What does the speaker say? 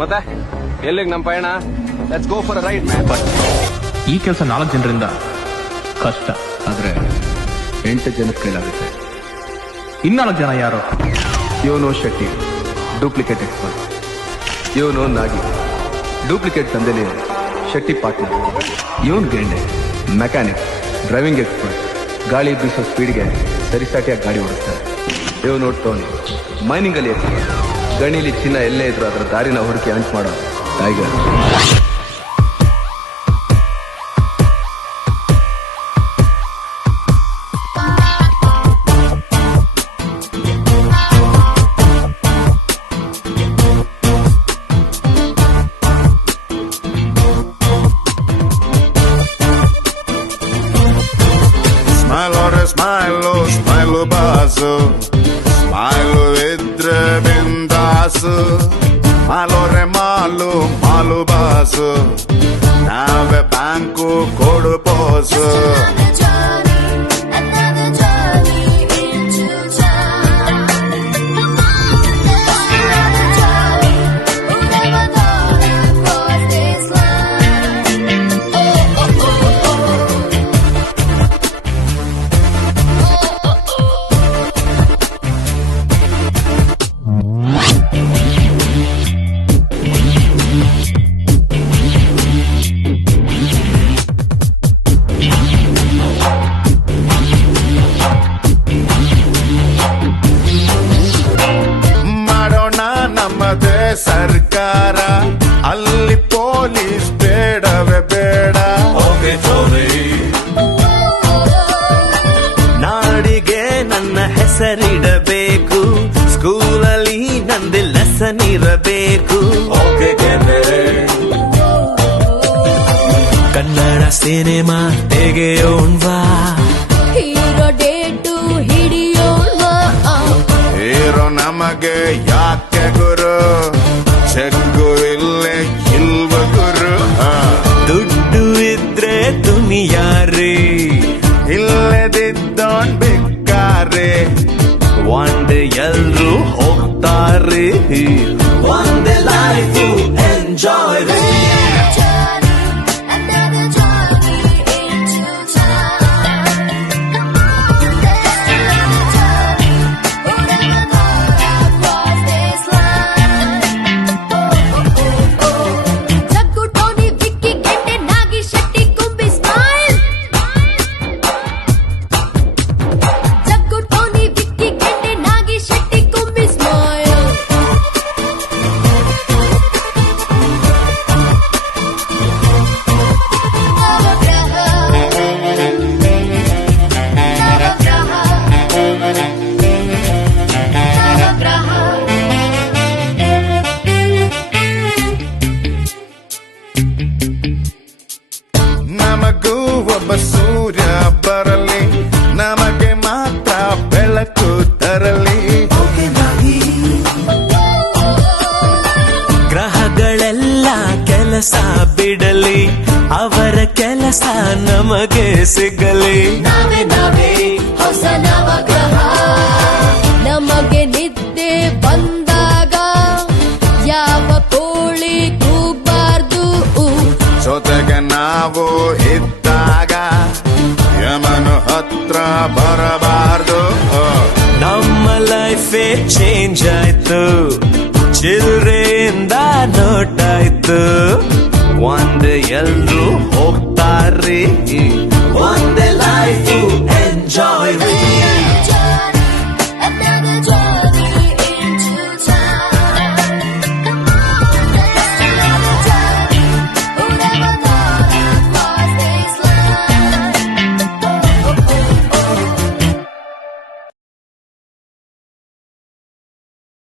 ಮತ್ತೆ ಎಲ್ಲಿಗೆ ನಮ್ಮ ಪಯಣ? Let's go for a ride man. But ಈ ಕೆಲಸ 4 ಜನರಿಂದ ಕಷ್ಟ. ಆದ್ರೆ 8 ಜನದ ಕೈಲಾಗುತ್ತೆ. 4 ಜನ ಯಾರು? ಇವನು ಶೆಟ್ಟಿ, ಡೂಪ್ಲಿಕೇಟ್ ಎಕ್ಸ್ಪರ್ಟ್. ಇವನು ನಾಗಿ, ಡೂಪ್ಲಿಕೇಟ್ ತಂದೆಲಿ ಶೆಟ್ಟಿ ಪಾರ್ಟ್ನರ್. ಇವನ್ ಗೆಂಡೆ, ಮೆಕ್ಯಾನಿಕ್, ಡ್ರೈವಿಂಗ್ ಎಕ್ಸ್ಪರ್ಟ್. ಗಾಳಿ ಬೀಸೋ ಸ್ಪೀಡ್ಗೆ ಸರಿಸಾಟಿಯಾಗಿ ಗಾಡಿ ಓಡಿಸ್ತಾರೆ. ಇವನು ಟೋನಿ, ಮೈನಿಂಗ್ ಅಲ್ಲಿ ಎಕ್ಸ್ಪರ್ಟ್. ಗಣಿಲಿ ಚಿನ್ನ ಎಲ್ಲೇ ಇದ್ರು ಅದರ ದಾರಿನ ಹುಡುಕಿ ಅಂಟ್ ಮಾಡೋ ಟೈಗರ್. ಸ್ಮೈಲು ಬಾಸು, ಸ್ಮೈಲು ಇದ್ರೆ ಬಿಂದಾಸು. ಮಾಲೋರೆ ಮಾಲು ಮಾಲು ಬಾಸು, ನಾವೇ ಬ್ಯಾಂಕು ಕೊಡು ಪೋಸು. ನಮ್ಮದೇ ಸರ್ಕಾರ, ಅಲ್ಲಿ ಪೊಲೀಸ್ ಬೇಡವೇ ಬೇಡ. ನಾಡಿಗೆ ನನ್ನ ಹೆಸರಿಡಬೇಕು, ಸ್ಕೂಲಲ್ಲಿ ನಂದು ಲೆಸನ್ ಇರಬೇಕು. ಕನ್ನಡ ಸಿನಿಮಾ ತೆಗೆಯೋಣ್ವಾ, ಹೀರೋ ಡೇಟು ಹಿಡಿಯೋಣ್ವಾ. ಹೀರೋ ನಮಗೆ ಯಾಕೆ ಗುರು, ಚೆಕ್ಕು ಇಲ್ಲೇ ಇಲ್ವ ಗುರು. ದುಡ್ಡು ಇದ್ರೆ ದುನಿಯಾರೆ, ಇಲ್ಲದಿದ್ದೋನ್ ಬೇಕಾರೆ. ಒಂದೇ ಎಲ್ರು ಹೋಗ್ತಾರೆ, ಒಂದೇ ಲೈಫ್ ಎಂಜಾಯ್. ನಮಗೂ ಒಬ್ಬ ಸೂರ್ಯ ಬರಲಿ, ನಮಗೆ ಮಾತ್ರ ಬೆಳಕು ತರಲಿ. ಗ್ರಹಗಳೆಲ್ಲ ಕೆಲಸ ಬಿಡಲಿ, ಅವರ ಕೆಲಸ ನಮಗೆ ಸಿಗಲಿ. ನಾವೇ ನಾವೇ ಹೊಸ ನವಗ್ರಹ, ನಮಗೆ ನಿದ್ದೆ ಬಂದಾಗ ಯಾವ ಕೋಳಿ ಕೂಗಬಾರ್ದು. ಜೊತೆಗೆ ನಾವು ಇದ್ದಾಗ ಯಮನು ಹತ್ರ ಬರಬಾರ್ದು. ನಮ್ಮ ಲೈಫೇ ಚೇಂಜ್ ಆಯ್ತು, ಚಿಲ್ರೆಯಿಂದ ನೋಟ್ ಆಯ್ತು. ಒಂದೇ ಎಲ್ರು ಹೋಗ್ತಾರೆ,